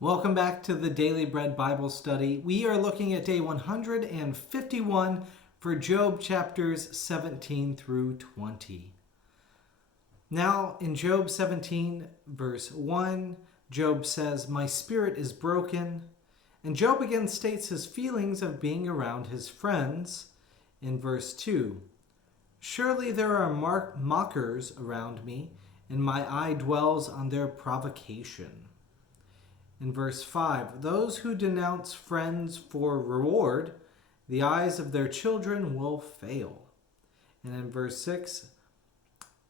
Welcome back to the Daily Bread Bible Study. We are looking at day 151 for Job chapters 17 through 20. Now, in Job 17, verse 1, Job says, "My spirit is broken." And Job again states his feelings of being around his friends in verse 2. "Surely there are mockers around me, and my eye dwells on their provocation." In verse 5, "Those who denounce friends for reward, the eyes of their children will fail." And in verse 6,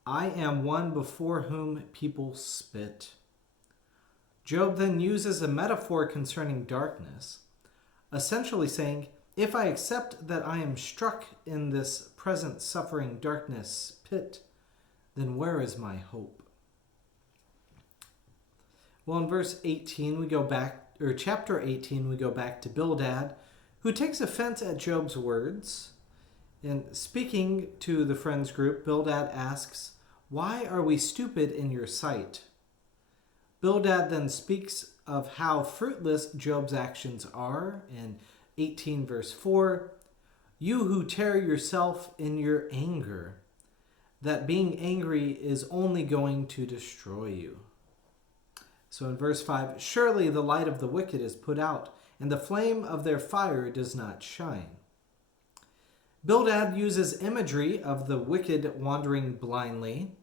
"I am one before whom people spit." Job then uses a metaphor concerning darkness, essentially saying, if I accept that I am struck in this present suffering darkness pit, then where is my hope? Well, in verse 18, chapter 18, we go back to Bildad, who takes offense at Job's words. And speaking to the friends group, Bildad asks, "Why are we stupid in your sight?" Bildad then speaks of how fruitless Job's actions are in 18 verse 4. "You who tear yourself in your anger, that being angry is only going to destroy you." So in verse 5, "Surely the light of the wicked is put out, and the flame of their fire does not shine." Bildad uses imagery of the wicked wandering blindly,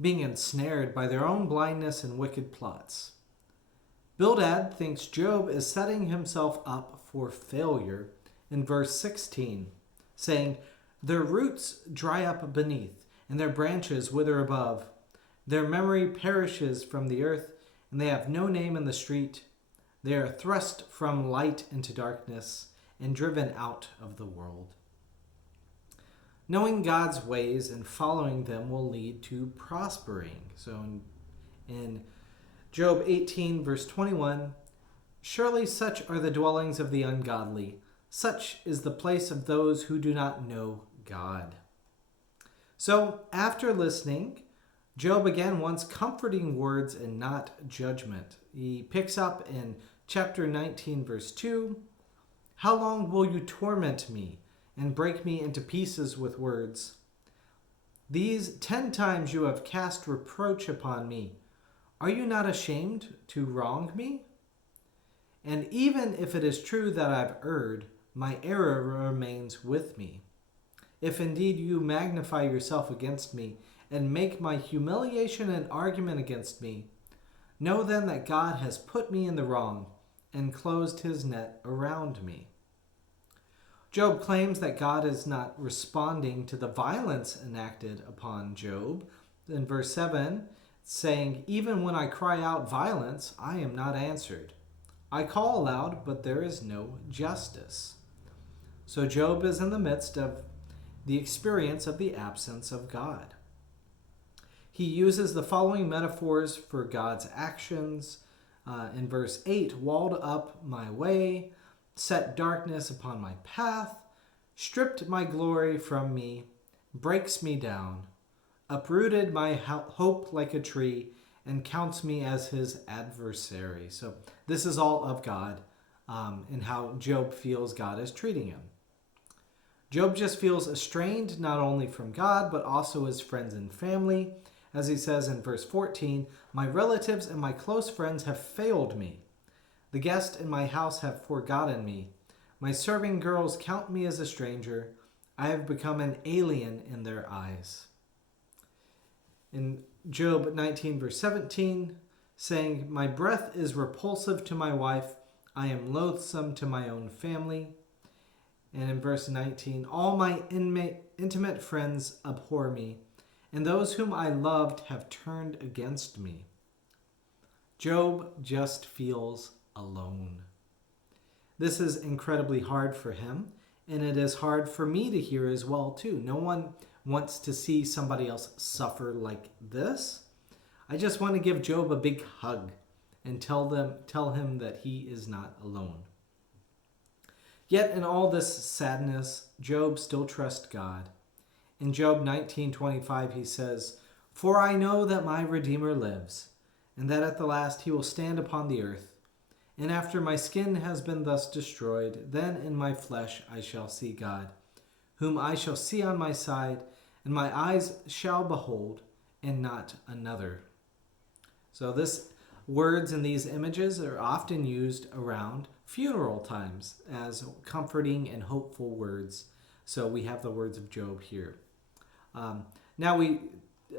being ensnared by their own blindness and wicked plots. Bildad thinks Job is setting himself up for failure in verse 16, saying, "Their roots dry up beneath, and their branches wither above. Their memory perishes from the earth, and they have no name in the street. They are thrust from light into darkness and driven out of the world." Knowing God's ways and following them will lead to prospering. So in Job 18, verse 21, "Surely such are the dwellings of the ungodly. Such is the place of those who do not know God." So after listening, Job again wants comforting words and not judgment. He picks up in chapter 19, verse 2, "How long will you torment me and break me into pieces with words? These 10 times you have cast reproach upon me. Are you not ashamed to wrong me? And even if it is true that I've erred, my error remains with me. If indeed you magnify yourself against me and make my humiliation an argument against me, know then that God has put me in the wrong and closed his net around me." Job claims that God is not responding to the violence enacted upon Job. In verse 7, saying, "Even when I cry out violence, I am not answered. I call aloud, but there is no justice." So Job is in the midst of the experience of the absence of God. He uses the following metaphors for God's actions. In verse 8, "Walled up my way, set darkness upon my path, stripped my glory from me, breaks me down, uprooted my hope like a tree, and counts me as his adversary." So this is all of God and how Job feels God is treating him. Job just feels estranged not only from God, but also his friends and family. As he says in verse 14, "My relatives and my close friends have failed me. The guests in my house have forgotten me. My serving girls count me as a stranger. I have become an alien in their eyes." In Job 19, verse 17, saying, "My breath is repulsive to my wife. I am loathsome to my own family." And in verse 19, "All my intimate friends abhor me, and those whom I loved have turned against me." Job just feels alone. This is incredibly hard for him, and it is hard for me to hear as well too. No one wants to see somebody else suffer like this. I just want to give Job a big hug and tell him that he is not alone. Yet in all this sadness, Job still trusts God. In Job 19:25 he says, "For I know that my Redeemer lives, and that at the last he will stand upon the earth. And after my skin has been thus destroyed, then in my flesh I shall see God, whom I shall see on my side, and my eyes shall behold, and not another. So this words in these images are often used around funeral times as comforting and hopeful words. So we have the words of Job here. Now we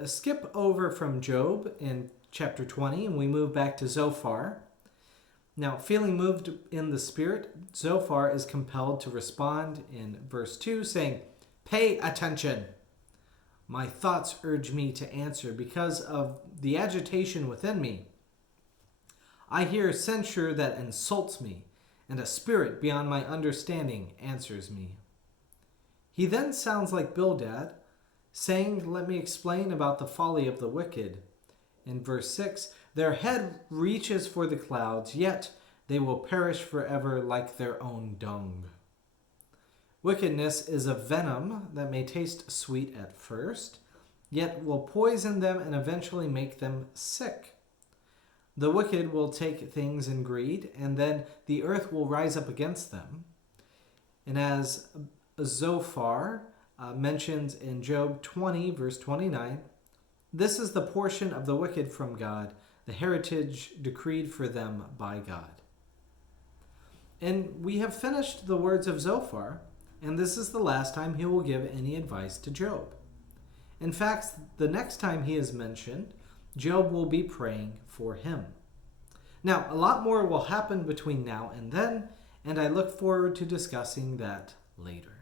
skip over from Job in chapter 20 and we move back to Zophar. Now, feeling moved in the spirit, Zophar is compelled to respond in verse 2, saying, "Pay attention. My thoughts urge me to answer because of the agitation within me. I hear censure that insults me, and a spirit beyond my understanding answers me." He then sounds like Bildad, saying, "Let me explain about the folly of the wicked." In verse 6, "Their head reaches for the clouds, yet they will perish forever like their own dung." Wickedness is a venom that may taste sweet at first, yet will poison them and eventually make them sick. The wicked will take things in greed, and then the earth will rise up against them. And as Zophar mentions in Job 20, verse 29, this is the portion of the wicked from God, the heritage decreed for them by God. And we have finished the words of Zophar, and this is the last time he will give any advice to Job. In fact, the next time he is mentioned, Job will be praying for him. Now, a lot more will happen between now and then, and I look forward to discussing that later.